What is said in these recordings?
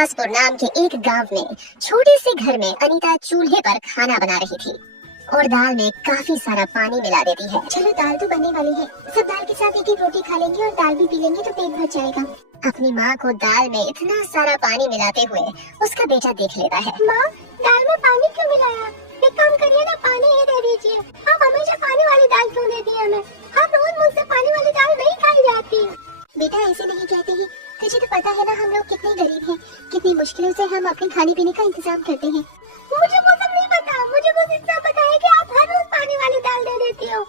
आसपुर नाम के एक गांव में छोटे से घर में अनीता चूल्हे पर खाना बना रही थी और दाल में काफी सारा पानी मिला देती है। चलो दाल तो बनने वाली है, सब दाल के साथ एक एक रोटी खा लेंगे और दाल भी पी लेंगे तो पेट भर जाएगा। अपनी माँ को दाल में इतना सारा पानी मिलाते हुए उसका बेटा देख लेता है। माँ, दाल में पानी क्यों मिलाया? एक काम करिए ना, पानी ही दे दीजिए। आप हमेशा पानी वाली दाल क्यों देती है हमें? आप रोज मुझसे पानी वाली दाल नहीं खाई जाती। बेटा ऐसे नहीं कहते ही, तुझे तो पता है ना हम लोग कितने गरीब हैं, कितनी मुश्किलों से हम अपने खाने पीने का इंतजाम करते हैं। मुझे वो सब नहीं पता, मुझे बस इतना पता है कि आप हर रोज पानी वाली दाल दे देती हो।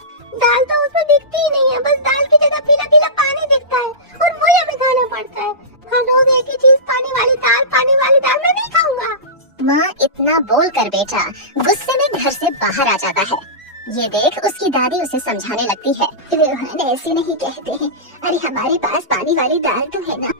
दाल तो उसमें दिखती ही नहीं है, बस दाल की जगह पीला पीला पानी दिखता है और वही हमें खाना पड़ता है। हर रोज एक ही चीज, पानी वाली दाल मैं नहीं खाऊंगा। माँ इतना बोलकर बेटा गुस्से में घर से बाहर आ जाता है। ये देख उसकी दादी उसे समझाने लगती है। रोहन ऐसे नहीं कहते हैं, अरे हमारे पास पानी वाली दाल तो है ना।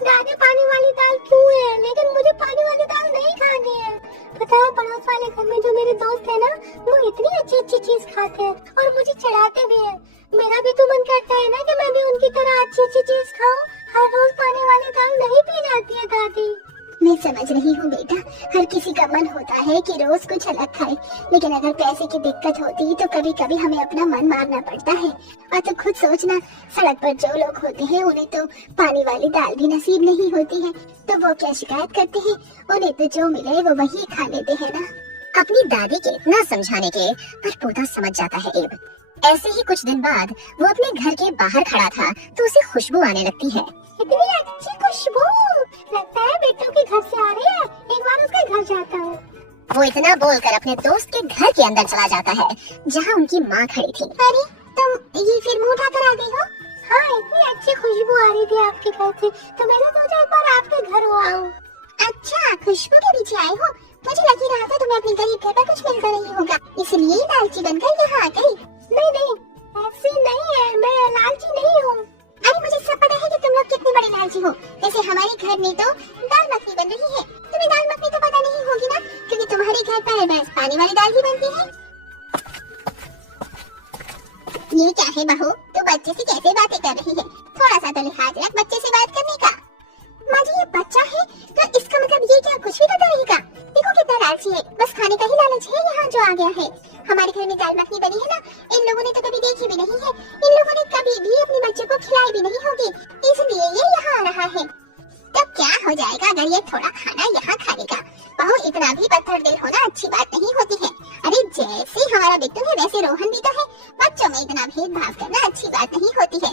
दादी पानी वाली दाल क्यों है, लेकिन मुझे पानी वाली दाल नहीं खानी है। पता है पड़ोस वाले घर में जो मेरे दोस्त है ना, वो इतनी अच्छी अच्छी चीज खाते हैं और मुझे चढ़ाते भी है। मेरा भी तो मन करता है ना कि मैं भी उनकी तरह अच्छी अच्छी चीज खाऊं। हर रोज पानी वाली दाल नहीं पी जाती है दादी। मैं समझ रही हूँ बेटा, हर किसी का मन होता है कि रोज कुछ अलग खाए, लेकिन अगर पैसे की दिक्कत होती तो कभी कभी हमें अपना मन मारना पड़ता है। और तो खुद सोचना, सड़क पर जो लोग होते हैं उन्हें तो पानी वाली दाल भी नसीब नहीं होती है, तो वो क्या शिकायत करते हैं? उन्हें तो जो मिले वो वही खा लेते हैं ना। अपनी दादी के इतना समझाने के पर पोता समझ जाता है एब। ऐसे ही कुछ दिन बाद वो अपने घर के बाहर खड़ा था तो उसे खुशबू आने लगती है। इतनी अच्छी खुशबू, लगता है बेटों के घर से आ रही है। एक बार उसके घर जाता हूँ। वो इतना बोलकर अपने दोस्त के घर के अंदर चला जाता है जहाँ उनकी माँ खड़ी थी। अरे तुम ये फिर मुँह उठा कर आ गई हो? हाँ, इतनी अच्छी खुशबू आ रही थी आपके घर से तो मैंने सोचा एक बार आपके घर हो आऊँ। अच्छा, खुशबू के पीछे आए हो? मुझे लग ही रहा था तुम्हें अपने गरीब घर पर कुछ मिलता नहीं होगा, इसलिए ही लालची बनकर यहाँ आ गई। नहीं, ऐसी नहीं है, मैं लालची नहीं हूँ। अरे मुझे सब पता है कि तुम लोग कितने बड़े लालची हो। जैसे हमारे घर में तो दाल मखनी बन रही है, तुम्हें दाल मखनी तो पता नहीं होगी ना, क्योंकि तुम्हारे घर पर बस पानी वाली दाल ही बनती है। ये क्या है बहू, तू बच्चे से कैसे बातें कर रही है? थोड़ा सा तो लिहाज रख बच्चे से बात करने का। माँ जी, ये बच्चा है तो इसका मतलब ये क्या कुछ भी करता रहेगा? देखो कितना लालची है, बस खाने का ही लालच है यहाँ जो आ गया है। हमारे घर में दाल मखनी बनी है ना, इन लोगों ने तो कभी देखी भी नहीं है, इन लोगों ने कभी भी अपने बच्चे को खिलाई भी नहीं होगी, इसलिए ये यहाँ आ रहा है। तब क्या हो जाएगा अगर ये थोड़ा खाना यहाँ खा लेगा? बहू, इतना भी पत्थर दिल होना अच्छी बात नहीं होती है। अरे जैसे हमारा बिट्टू है वैसे रोहन भी तो है, बच्चों में इतना भेदभाव करना अच्छी बात नहीं होती है।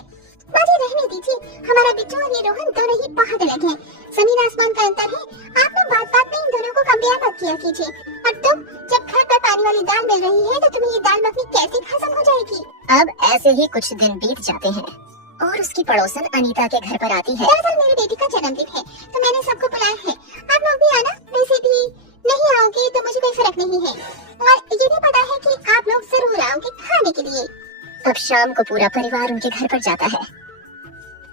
बाजी रहने दीजिए, हमारा बिट्टू और ये रोहन दोनों ही बहुत अलग हैं, जमीन आसमान का अंतर है। आपने बात बात में इन दोनों को कंपेयर मत किया कीजिए। और तुम, जब घर पर पानी वाली दाल मिल रही है तो तुम्हें ये दाल मखनी कैसे खत्म हो जाएगी? अब ऐसे ही कुछ दिन बीत जाते हैं और उसकी पड़ोसन अनीता के घर पर आती है। दरअसल मेरी बेटी का जन्मदिन है तो मैंने सबको बुलाया है, आप लोग भी आना। वैसे भी नहीं आओगे तो मुझे कोई फर्क नहीं है, और ये भी पता है कि आप लोग जरूर आओगे खाने के लिए। अब शाम को पूरा परिवार उनके घर पर जाता है।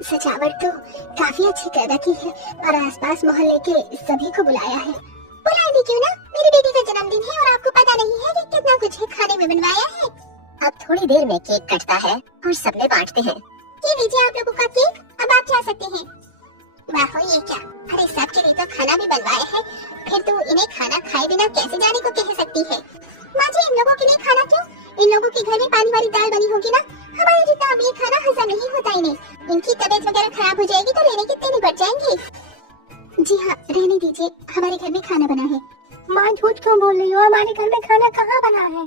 सजावट तो काफी अच्छी कर रखी है और आसपास मोहल्ले के सभी को बुलाया है। बुलाए भी क्यों ना, मेरी बेटी का जन्मदिन है और आपको पता नहीं है कि कितना कुछ है खाने में बनवाया है। अब थोड़ी देर में केक कटता है और सबने बांटते हैं। ये लीजिए आप लोगों का केक, अब आप जा सकते हैं। वाह, ये क्या, अरे सबके लिए तो खाना भी बनवाया है, फिर तो इन्हें खाना खाए बिना कैसे जाने को कह सकती है? माँ जी, इन लोगों के लिए खाना क्यों? इन लोगों के घर में पानी वाली दाल बनी होगी ना, हमारे जितना अब ये खाना हजम नहीं होता इन्हें। इनकी तबीयत वगैरह खराब हो जाएगी तो लेने कितने निपट जाएंगे। जी हाँ, रहने दीजिए, हमारे घर में खाना बना है। माँ झूठ क्यों बोल रही हो, हमारे घर में खाना कहाँ बना है?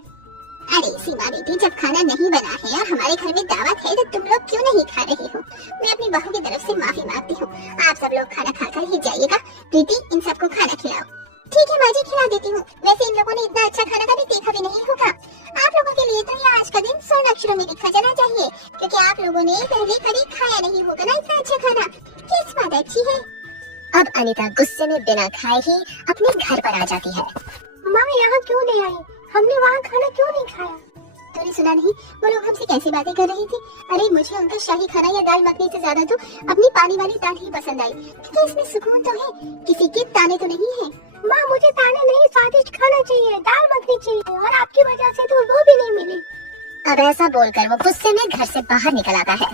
अरे सीमा बेटी, जब खाना नहीं बना है और हमारे घर में दावत है तो तुम लोग क्यों नहीं खा रहे हो? मैं अपनी बहू की तरफ से माफी मांगती हूँ, आप सब लोग खाना खाकर ही जाइएगा। प्रीति, इन सबको खाना खिलाओ। ठीक है माँ जी, खिला देती हूँ। वैसे इन लोगों ने इतना अच्छा खाना कभी देखा भी नहीं होगा। आप लोगों के लिए तो ये आज का दिन स्वर्ण अक्षरों में लिखा जाना चाहिए, क्योंकि आप लोगों ने पहले कभी खाया नहीं होगा ना इतना अच्छा खाना। किस बात अच्छी है। अब अनीता गुस्से में बिना खाए ही अपने घर पर आ जाती है। माँ यहाँ क्यों नहीं आई, हमने वहाँ खाना क्यों नहीं खाया? तूने सुना नहीं वो लोग हमसे कैसी बातें कर रही थी? अरे मुझे उनका शाही खाना या दाल मखनी से ज्यादा तो अपनी पानी वाली दाल ही पसंद आई, क्योंकि इसमें सुकून तो है, किसी के ताने तो नहीं है। माँ, मुझे ताने नहीं, स्वादिष्ट खाना चाहिए, दाल मखनी चाहिए, और आपकी वजह से तो वो भी नहीं मिली। अब ऐसा बोलकर वो गुस्से में घर से बाहर निकल आता है।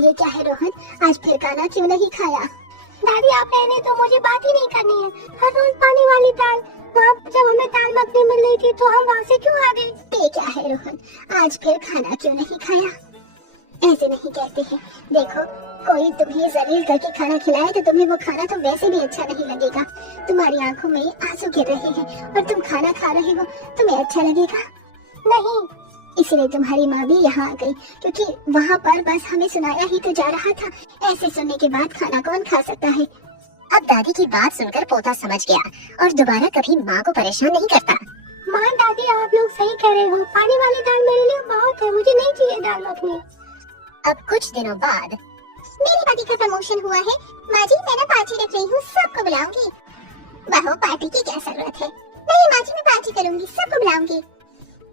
ये क्या है रोहन, आज फिर खाना क्यों नहीं खाया? दादी आप कह रहे तो मुझे बात ही नहीं करनी है। हर रोज पानी वाली दाल, वहाँ जब हमें दाल मखनी मिल रही थी तो हम वहाँ से क्यों आ गए? ये क्या है रोहन, आज फिर खाना क्यों नहीं खाया? ऐसे नहीं कहते हैं। देखो, कोई तुम्हें जलील करके खाना खिलाए तो तुम्हें वो खाना तो वैसे भी अच्छा नहीं लगेगा। तुम्हारी आंखों में आंसू गिर रहे हैं और तुम खाना खा रहे हो, तुम्हें अच्छा लगेगा नहीं। इसलिए तुम्हारी माँ भी यहाँ आ गई, क्योंकि वहाँ पर बस हमें सुनाया ही तो जा रहा था। ऐसे सुनने के बाद खाना कौन खा सकता है? अब दादी की बात सुनकर पोता समझ गया और दोबारा कभी माँ को परेशान नहीं करता। माँ दादी आप लोग सही कह रहे हो, पानी वाली दाल मेरे लिए बहुत है, मुझे नहीं चाहिए दाल मखनी। अब कुछ दिनों बाद मेरे पति का प्रमोशन हुआ है। माँ जी मैं ना पार्टी रख रही हूँ, सबको बुलाऊंगी। बहू पार्टी की क्या जरूरत है? नहीं माँ जी मैं पार्टी करूंगी, सबको बुलाऊंगी।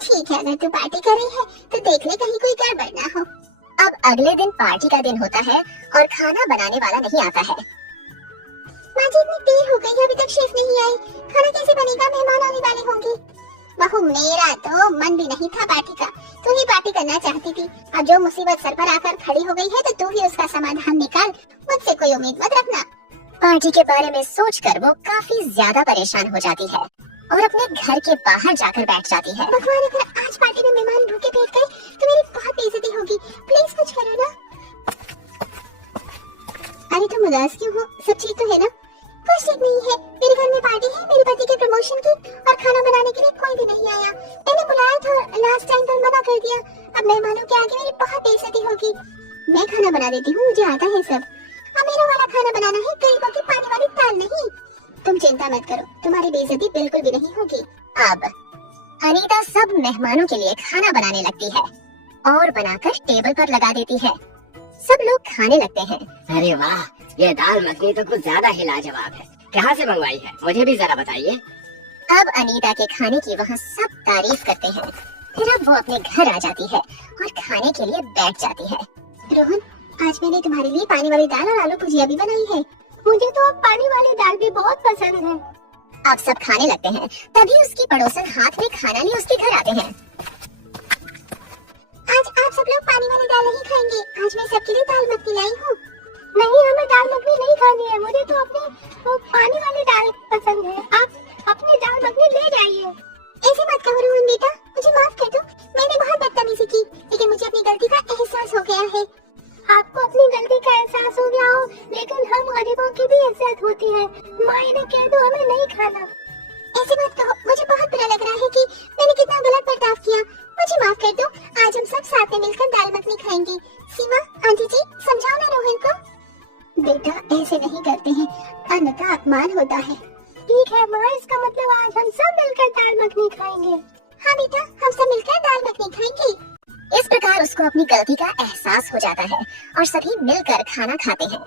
ठीक है, अगर तू पार्टी कर रही है तो देख ले कहीं कोई गड़बड़ ना हो। अब अगले दिन पार्टी का दिन होता है और खाना बनाने वाला नहीं आता है। माँ जी इतनी देर हो गई, अभी तक शेफ नहीं आई, खाना कैसे बनेगा? मेहमान आने वाले होंगे। बहू मेरा तो मन भी नहीं था पार्टी का, तू ही पार्टी करना चाहती थी। अब जो मुसीबत सर पर आकर खड़ी हो गई है तो तू ही उसका समाधान निकाल, मुझसे कोई उम्मीद मत रखना। पार्टी के बारे में सोचकर वो काफी ज्यादा परेशान हो जाती है और अपने घर के बाहर जाकर बैठ जाती है। भगवान अगर आज पार्टी में मेहमान भूखे पेट गए तो मेरी बहुत बेइज्जती होगी, प्लीज कुछ करो ना। अरे तुम उदास क्यों हो? सब ठीक तो है ना? कुछ ठीक नहीं है, मेरे घर में पार्टी है मेरे पति के प्रमोशन की और खाना बनाने के लिए कोई भी नहीं आया। मैंने बुलाया था लास्ट टाइम पर मना कर दिया। अब मेहमानों के आगे मेरी बहुत बेइज्जती होगी। मैं खाना बना देती हूँ, मुझे आता है सब। अब मेरा वाला खाना बनाना है, गरीबों की पानी वाली दाल नहीं। तुम चिंता मत करो, तुम्हारी बेइज्जती बिल्कुल भी नहीं होगी। अब अनीता सब मेहमानों के लिए खाना बनाने लगती है और बनाकर टेबल पर लगा देती है। सब लोग खाने लगते हैं। अरे वाह, ये दाल मखनी तो कुछ ज्यादा ही लाजवाब है। कहाँ से मंगवाई है, मुझे भी जरा बताइए। अब अनीता के खाने की वहाँ सब तारीफ करते हैं। फिर अब वो अपने घर आ जाती है और खाने के लिए बैठ जाती है। रोहन आज मैंने तुम्हारे लिए पानी वाली दाल और आलू भुजिया भी बनाई है। मुझे तो अब पानी वाली दाल भी बहुत पसंद है। अब सब खाने लगते हैं, तभी उसकी पड़ोसन हाथ में खाना लिए उसके घर आते हैं। आज आप सब लोग पानी वाली दाल नहीं खाएंगे, आज मैं सबके लिए दाल मखनी लाई हूँ। नहीं हमें दाल मखनी नहीं खानी है, मुझे तो अपनी वो पानी वाली दाल पसंद है। आप अपनी दाल मखनी ले जाइए। ऐसे मत कहो रोहन बेटा, मुझे माफ कर दो, मैंने बहुत बदतमीजी की, लेकिन मुझे अपनी गलती का एहसास हो गया है। आपको अपनी गलती का एहसास हो गया हो, लेकिन हम गरीबों की भी इज्जत होती है। माँ इन्हें कह दो हमें नहीं खाना। ऐसे मत कहो, मुझे बहुत बुरा लग रहा है कि मैंने कितना गलत बर्ताव किया। मुझे माफ कर दो, आज हम सब साथ में मिलकर दाल मखनी खाएंगे। सीमा आंटी जी समझाओ ना रोहन को। बेटा ऐसे नहीं करते हैं, अन्यथा अपमान होता है। ठीक है माँ, इसका मतलब आज हम सब मिलकर दाल मखनी खाएंगे। हाँ बेटा, हम सब मिलकर दाल मखनी खाएंगे। इस प्रकार उसको अपनी गलती का एहसास हो जाता है और सभी मिलकर खाना खाते हैं।